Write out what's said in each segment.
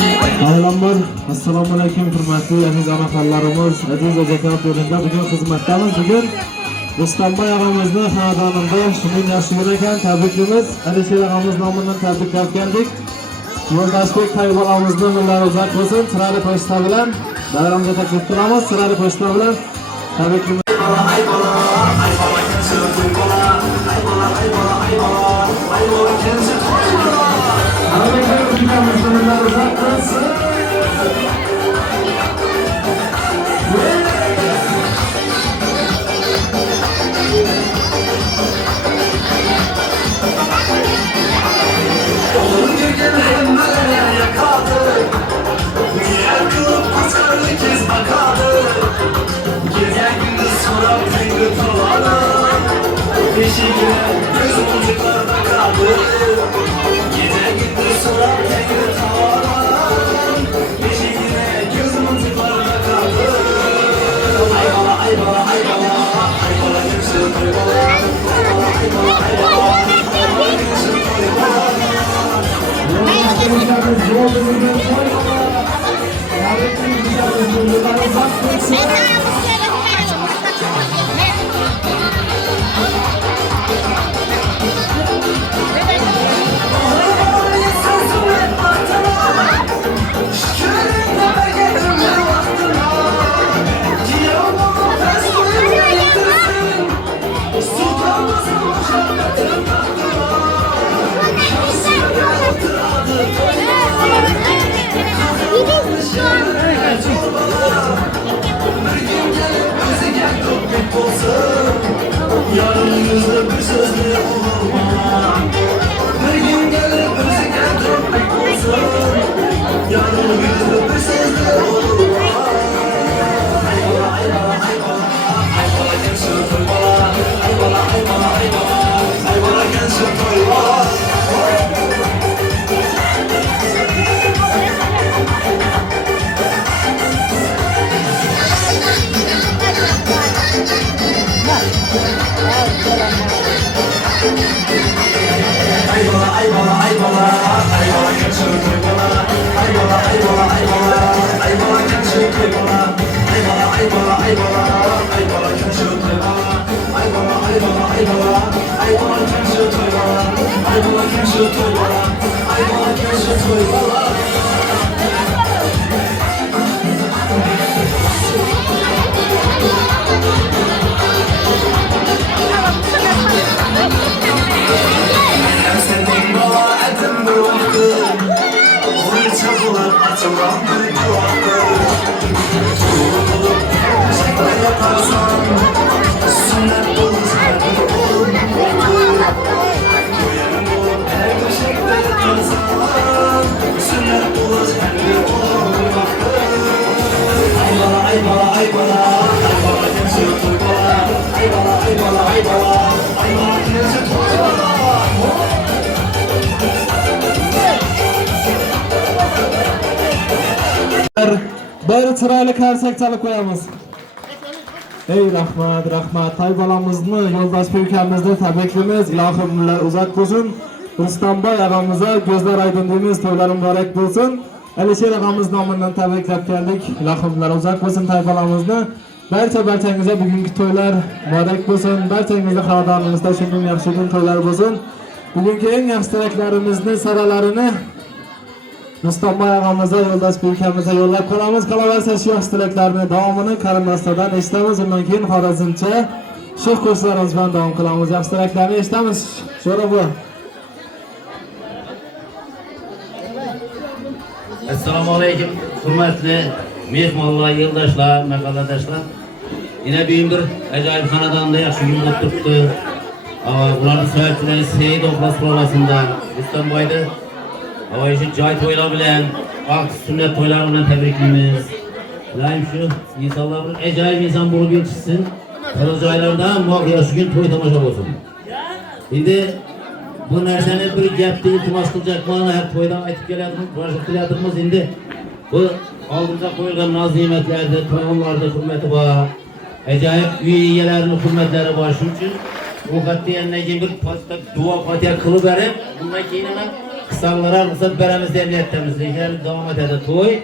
Avvalambor assalomu alaykum hurmatli aziz onaxonlarimiz, aziz ojakat o'rinda bugun xizmatdamiz. Bugun Rustamboy og'amizni xonadonida shunday yaxshi ekan tabriklaymiz. Alisher og'amiz nomidan tabriklab keldik. Yo'ldoshbek Taybolamizni umrlari uzoq bo'lsin. Sirali pochta bilan bayramga taklif qilamiz. Sirali pochta bilan tabriklaymiz. Bir sırayla karsak çalıp koyamız. Ey rahmat, rahmat. Taybolamizni Yo'ldoshbek ukamizni tabriklaymiz. Ilohim umrlar uzoq bo'lsin. Rustamboy og'amizga ko'zlar aydin deymiz. To'ylari muborak bo'lsin. Alisher og'amiz nomidan tabriklab keldik. Ilohim umrlar uzoq bo'lsin Taybolamizni. Barchangizga bugungi to'ylar muborak bo'lsin. Barchangizga xonadoningizda shunday yaxshi kun to'ylar bo'lsin. Bugungi eng yaxshi tilaklarimizni, saralarini Rustamboy og'amizga, Yo'ldoshbek ukamizga yo'llab qolamiz. Qolaversa shu yaxshi tilaklarni davomini qarindoshlardan eshitamiz. Undan keyin xorazmcha shu qo'shiqlarimiz bilan davom qilamiz. Yaxshi tilaklarni eshitamiz. Sho'ra bu. Assalomu alaykum, hurmatli mehmonlar, yo'ldoshlar, mahalladoshlar. Yine bir ajoyib xonadonda yaxshi kun bo'lib turibdi. Ularning so'yibchilari Seyid Oqlas provasida Rustamboyni şu joy to'ylar bilan, aks sunnat to'ylari bilan tabriklaymiz. Ilohim shu insonlar bir ajoyib inson bo'lib yetishsin. Qirg'iz joylarda yaxshi kun to'y tomosha bo'lsin. Endi bu narsani bir gapda iltimos qilyapman, har to'ydan aytib kelyapmiz. Endi bu oldimizga qo'yilgan noz-ne'matlarda, taomlarda hurmati bor. Ajoyib uy egalarining hurmatlari bor. Shuning uchun ovqatda yandan keyin bir duo Fotiha qilib berib, undan keyin ham kısalara ruhsat beremiz devletimizde. Yine devam ede toy.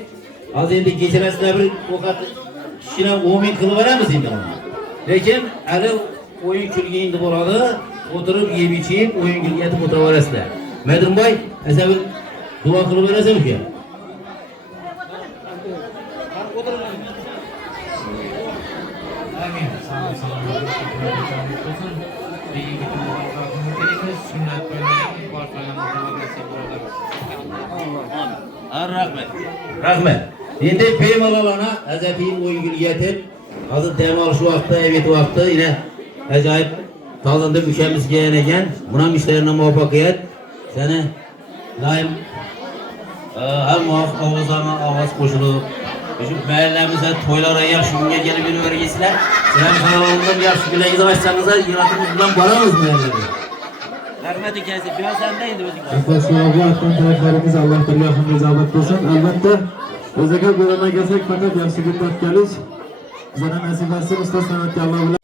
Az endi geçeresine bir vakat kişine 10.000 kılı veremiz indi ona. Lekin hali oyun külge indi boladı. Oturup yiyip içeyip oyun külge yetip otavarasılar. Medrin Bay, mesela bir dua kılı veresem ki. Rahmet. Rahmet. Endi peymalarına azapiyim oyun külge yetip hazır demal şu vakti, evet vakti yine acayip tazında mükemmel gelegen. Buna işlerine muvaffakiyet. Seni daim hem avazlarına avaz koşulup bizim mahallemizde toylara yaxşı günge gelip bir vergisiler. Selam kanalından yaxşı güleğiz açsanıza yaratımız bilen baramız mahallede. Rahmet hikayesi biraz sendeydi özü. Arkadaşlar bu attan taraflarımız Allah bir yakın icabet olsun. Elbette özellikle görene gelsek fakat yaxşı günler geliş. Bize nasip etsin usta sanatkarlar bilen.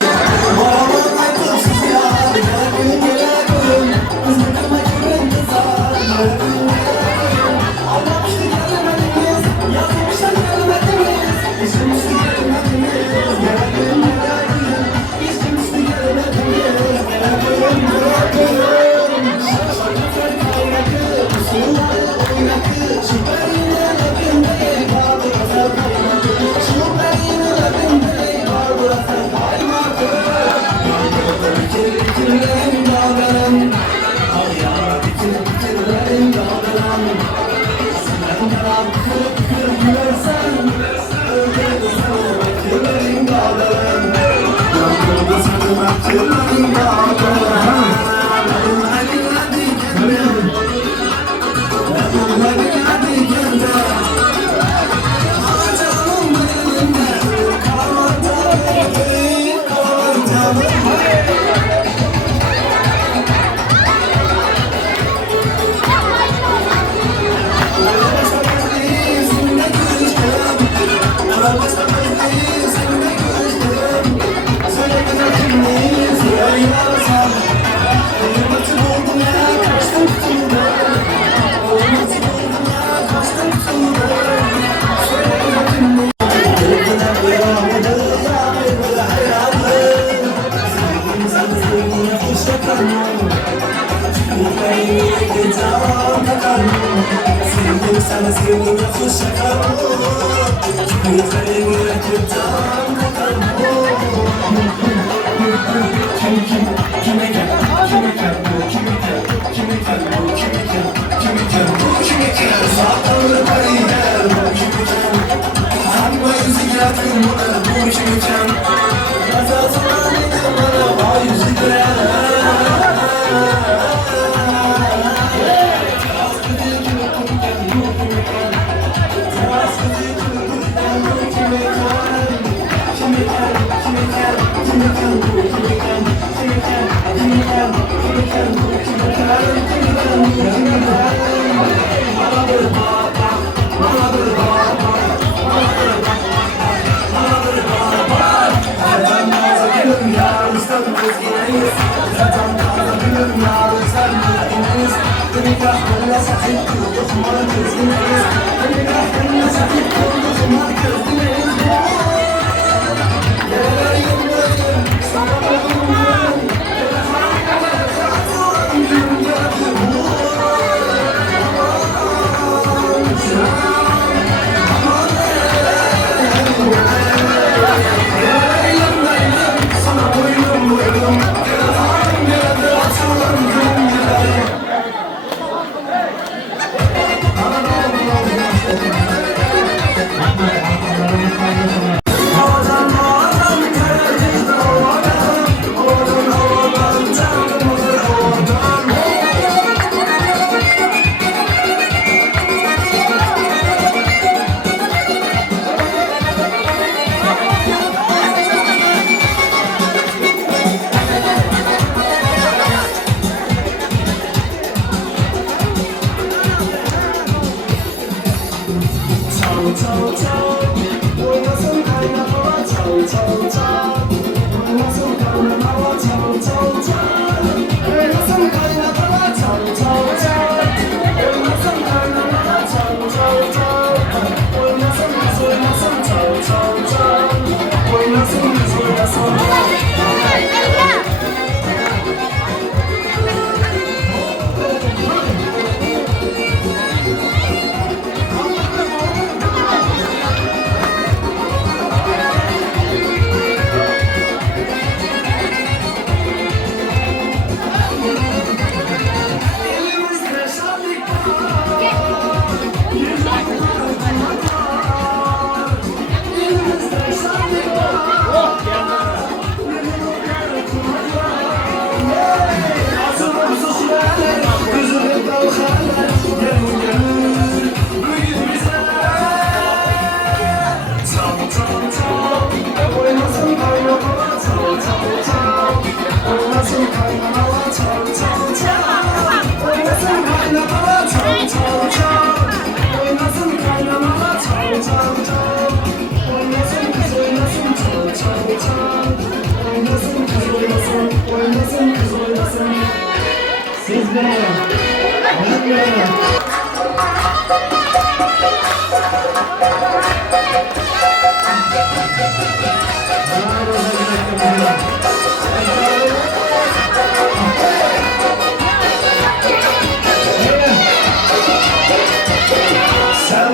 Sen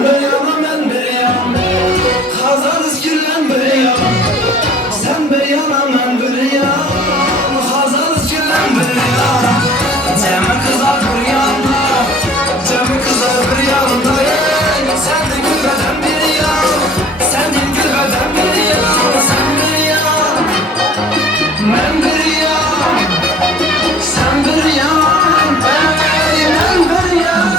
bir yana ben bir yana, Hazarız gülen bir yana. Sen bir yana ben bir yana, Hazarız gülen bir yana. Cem'i kızar bir yanda, Cem'i kızar bir yanda. Sen de gülbeden bir yana, sen de gülbeden bir yana. Sen bir yana, ben bir yana, sen bir yana, ben bir yana.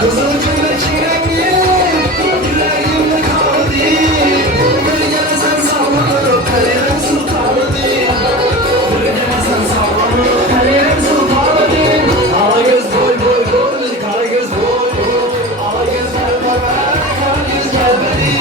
Kızıl güllekin rengi yüreğimde kaldı. Bir gene sen sallanıp kariyerim sultanı değil. Bir gene sen sallanıp kariyerim sultanı değil. Ala göz boy boy boy, kara göz boy boy. Ala göz gel bana, kara göz gel beni.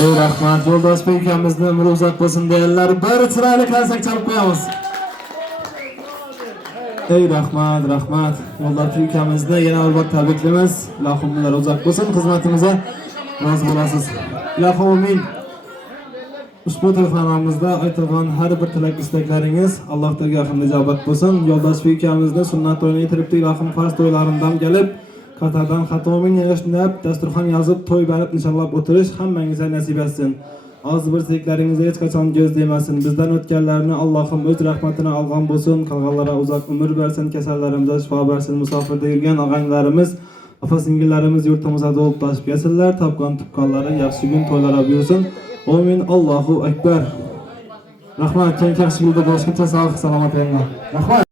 Ey rahmat, Yo'ldosh ukamizni umri uzoq bo'lsin deylar. Bir chiroyli qarsak chalib qo'yamiz. Ey rahmat, rahmat. Yo'ldosh ukamizni yana bir bor tabriklaymiz. Ilohim umrlari uzoq bo'lsin, xizmatimizga rozi bo'lasiz. Ilohim amin. Ushbu to'yxonamizda aytilgan har bir tilak istaklaringiz Alloh taologa ijobat bo'lsin. Yo'ldosh ukamizni sunnat to'yini yetiribdi. Ilohim farz to'ylaridan kelib Qatardan xatomin yashnab, dasturxon yozib, to'y berib nishonlab o'tirish hammangizga nasib etsin. Oz bir seklaringizga hech qachon ko'z demasin. Bizdan o'tganlarni Allohim o'z rahmatini olgan bo'lsin. Qolganlarga uzoq umr bersin, kasallarimizga shifo bersin. Musofirda yurgan og'aynilarimiz, opa-singillarimiz yurtimizga bo'lib toshib kelsinlar. Topgan tuqqanlari yaxshi kun to'ylarga buyursin. Amin. Allohu akbar. Rahmat, keng yaxshi bo'ldi. Boshqacha sog' salomat bo'linglar. Rahmat.